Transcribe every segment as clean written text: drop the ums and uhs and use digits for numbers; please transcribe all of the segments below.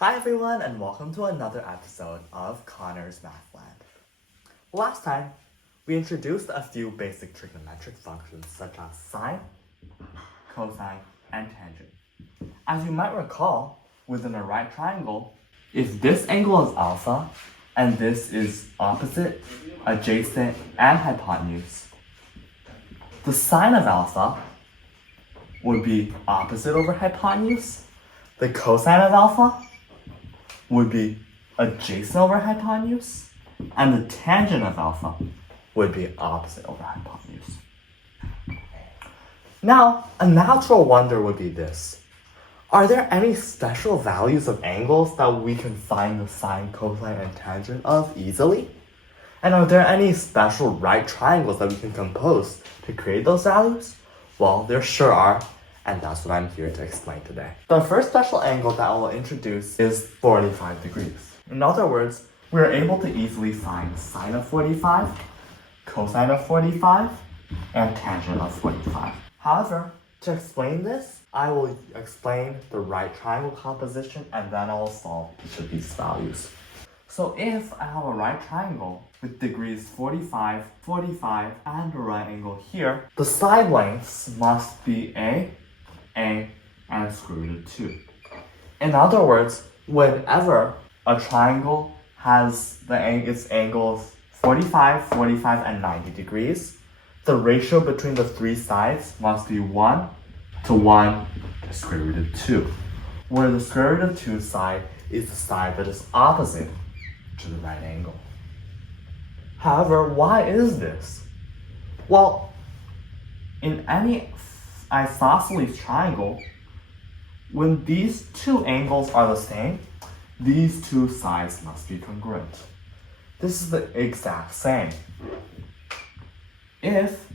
Hi everyone and welcome to another episode of Connor's Math Lab. Last time, we introduced a few basic trigonometric functions such as sine, cosine, and tangent. As you might recall, within a right triangle, if this angle is alpha and this is opposite, adjacent, and hypotenuse, the sine of alpha would be opposite over hypotenuse, the cosine of alpha would be adjacent over hypotenuse, and the tangent of alpha would be opposite over hypotenuse. Now, a natural wonder would be this. Are there any special values of angles that we can find the sine, cosine, and tangent of easily? And are there any special right triangles that we can compose to create those values? Well, there sure are, and that's what I'm here to explain today. The first special angle that I will introduce is 45 degrees. In other words, we are able to easily find sine of 45, cosine of 45, and tangent of 45. However, to explain this, I will explain the right triangle composition and then I will solve each of these values. So if I have a right triangle with degrees 45, 45, and a right angle here, the side lengths must be A, and square root of 2. In other words, whenever a triangle has its angles 45, 45, and 90 degrees, the ratio between the three sides must be 1 to 1 to square root of 2, where the square root of 2 side is the side that is opposite to the right angle. However, why is this? Well, in any isosceles triangle, when these two angles are the same, these two sides must be congruent. This is the exact same. If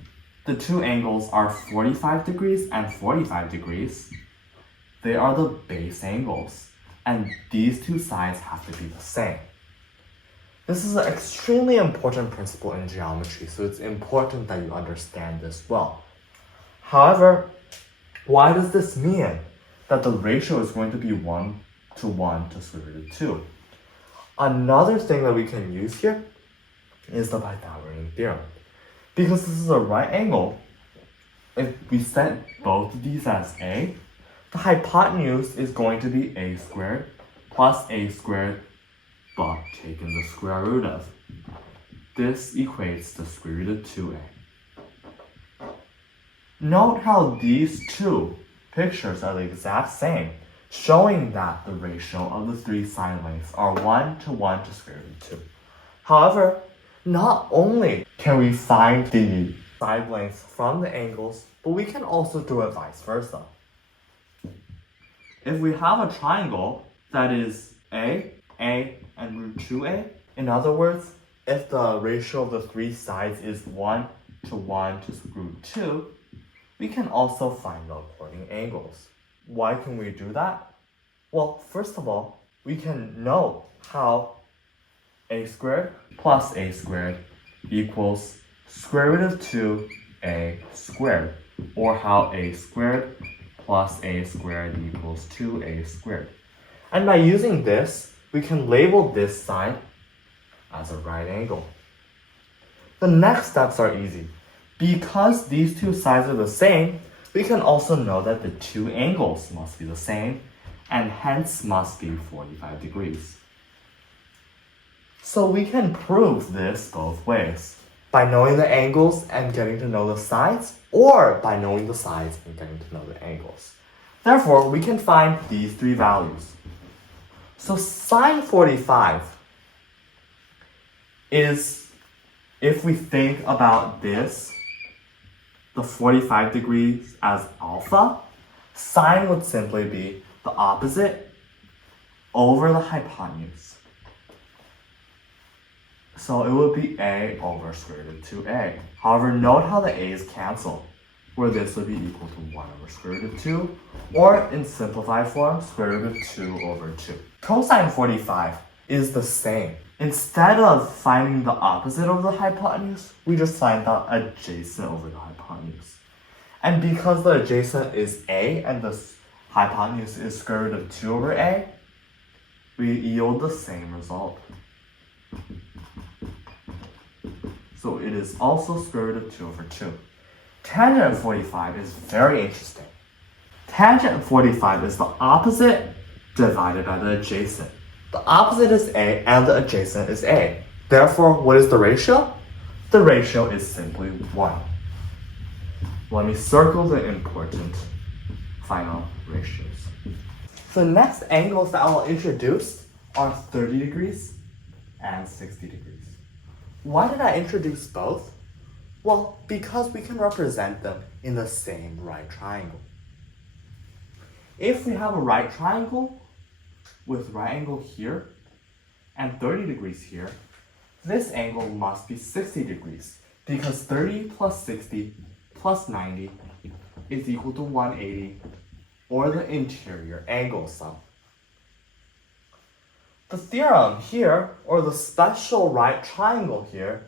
the two angles are 45 degrees and 45 degrees, they are the base angles, and these two sides have to be the same. This is an extremely important principle in geometry, so it's important that you understand this well. However, why does this mean that the ratio is going to be 1 to 1 to square root of 2? Another thing that we can use here is the Pythagorean theorem. Because this is a right angle, if we set both of these as A, the hypotenuse is going to be A squared plus A squared, but taken the square root of. This equates to square root of 2A. Note how these two pictures are the exact same, showing that the ratio of the three side lengths are 1 to 1 to square root of 2. However, not only can we find the side lengths from the angles, but we can also do it vice versa. If we have a triangle that is A, and root 2A, in other words, if the ratio of the three sides is 1 to 1 to root 2, we can also find the according angles. Why can we do that? Well, first of all, we can know how A squared plus A squared equals square root of 2A squared, or how A squared plus A squared equals 2A squared. And by using this, we can label this side as a right angle. The next steps are easy. Because these two sides are the same, we can also know that the two angles must be the same, and hence must be 45 degrees. So we can prove this both ways, by knowing the angles and getting to know the sides, or by knowing the sides and getting to know the angles. Therefore, we can find these three values. So sine 45 is, if we think about this, the 45 degrees as alpha, sine would simply be the opposite over the hypotenuse. So it would be A over square root of 2A. However, note how the A's cancel, where this would be equal to 1 over square root of 2, or in simplified form, square root of 2 over 2. Cosine 45 is the same. Instead of finding the opposite over the hypotenuse, we just find the adjacent over the hypotenuse. And because the adjacent is A and the hypotenuse is square root of 2 over A, we yield the same result. So it is also square root of 2 over 2. Tangent of 45 is very interesting. Tangent of 45 is the opposite divided by the adjacent. The opposite is A and the adjacent is A. Therefore, what is the ratio? The ratio is simply 1. Let me circle the important final ratios. The next angles that I'll introduce are 30 degrees and 60 degrees. Why did I introduce both? Well, because we can represent them in the same right triangle. If we have a right triangle with right angle here and 30 degrees here, this angle must be 60 degrees because 30 plus 60 plus 90 is equal to 180, or the interior angle sum. The theorem here, or the special right triangle here,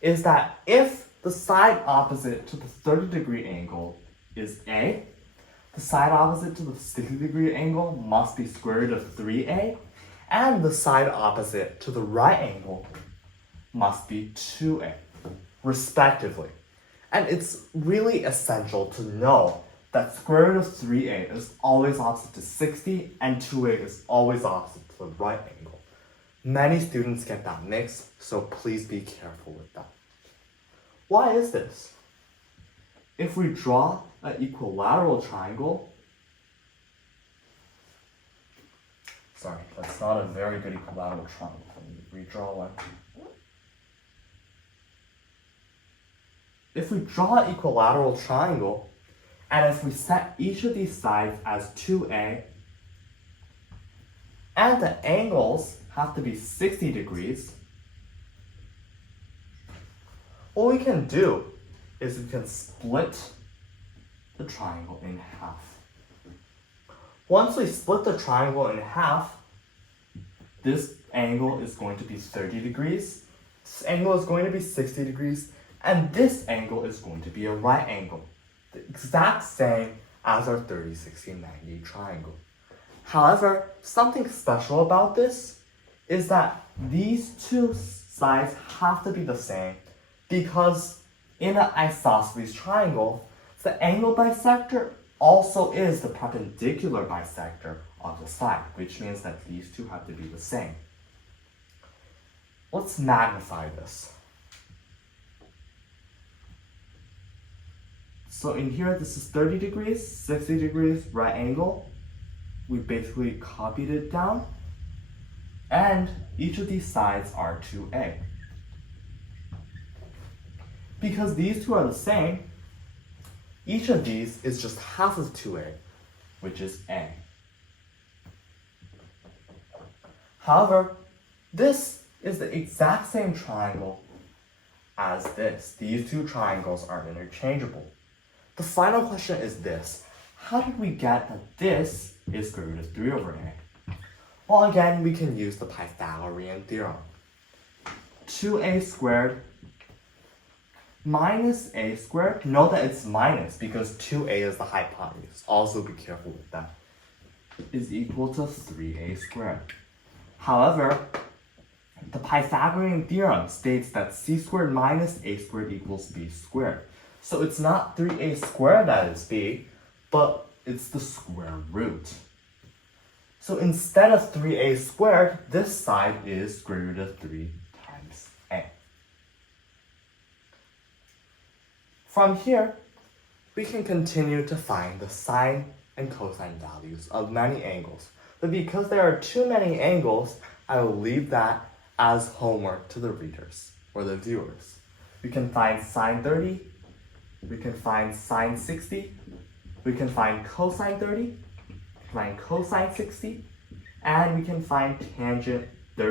is that if the side opposite to the 30-degree angle is A, the side opposite to the 60-degree angle must be square root of 3A, and the side opposite to the right angle must be 2A, respectively. And it's really essential to know that square root of 3A is always opposite to 60 and 2A is always opposite to the right angle. Many students get that mixed, so please be careful with that. Why is this? If we draw an equilateral triangle, sorry, that's not a very good equilateral triangle. Let me redraw one. If we draw an equilateral triangle, and if we set each of these sides as 2A, and the angles have to be 60 degrees, what we can do is we can split the triangle in half. Once we split the triangle in half, this angle is going to be 30 degrees, this angle is going to be 60 degrees, and this angle is going to be a right angle. The exact same as our 30, 60, 90 triangle. However, something special about this is that these two sides have to be the same because in an isosceles triangle, the angle bisector also is the perpendicular bisector of the side, which means that these two have to be the same. Let's magnify this. So in here, this is 30 degrees, 60 degrees, right angle. We basically copied it down. And each of these sides are 2A. Because these two are the same, each of these is just half of 2A, which is A. However, this is the exact same triangle as this. These two triangles are interchangeable. The final question is this: how did we get that this is square root of 3 over A? Well, again, we can use the Pythagorean theorem. 2A squared minus A squared, note that it's minus because 2A is the hypotenuse. Also be careful with that. Is equal to 3A squared. However, the Pythagorean theorem states that C squared minus A squared equals B squared. So it's not 3A squared that is B, but it's the square root. So instead of 3A squared, this side is square root of 3 times A. From here, we can continue to find the sine and cosine values of many angles. But because there are too many angles, I will leave that as homework to the readers or the viewers. We can find sine 30, we can find sine 60, we can find cosine 30, find cosine 60, and we can find tangent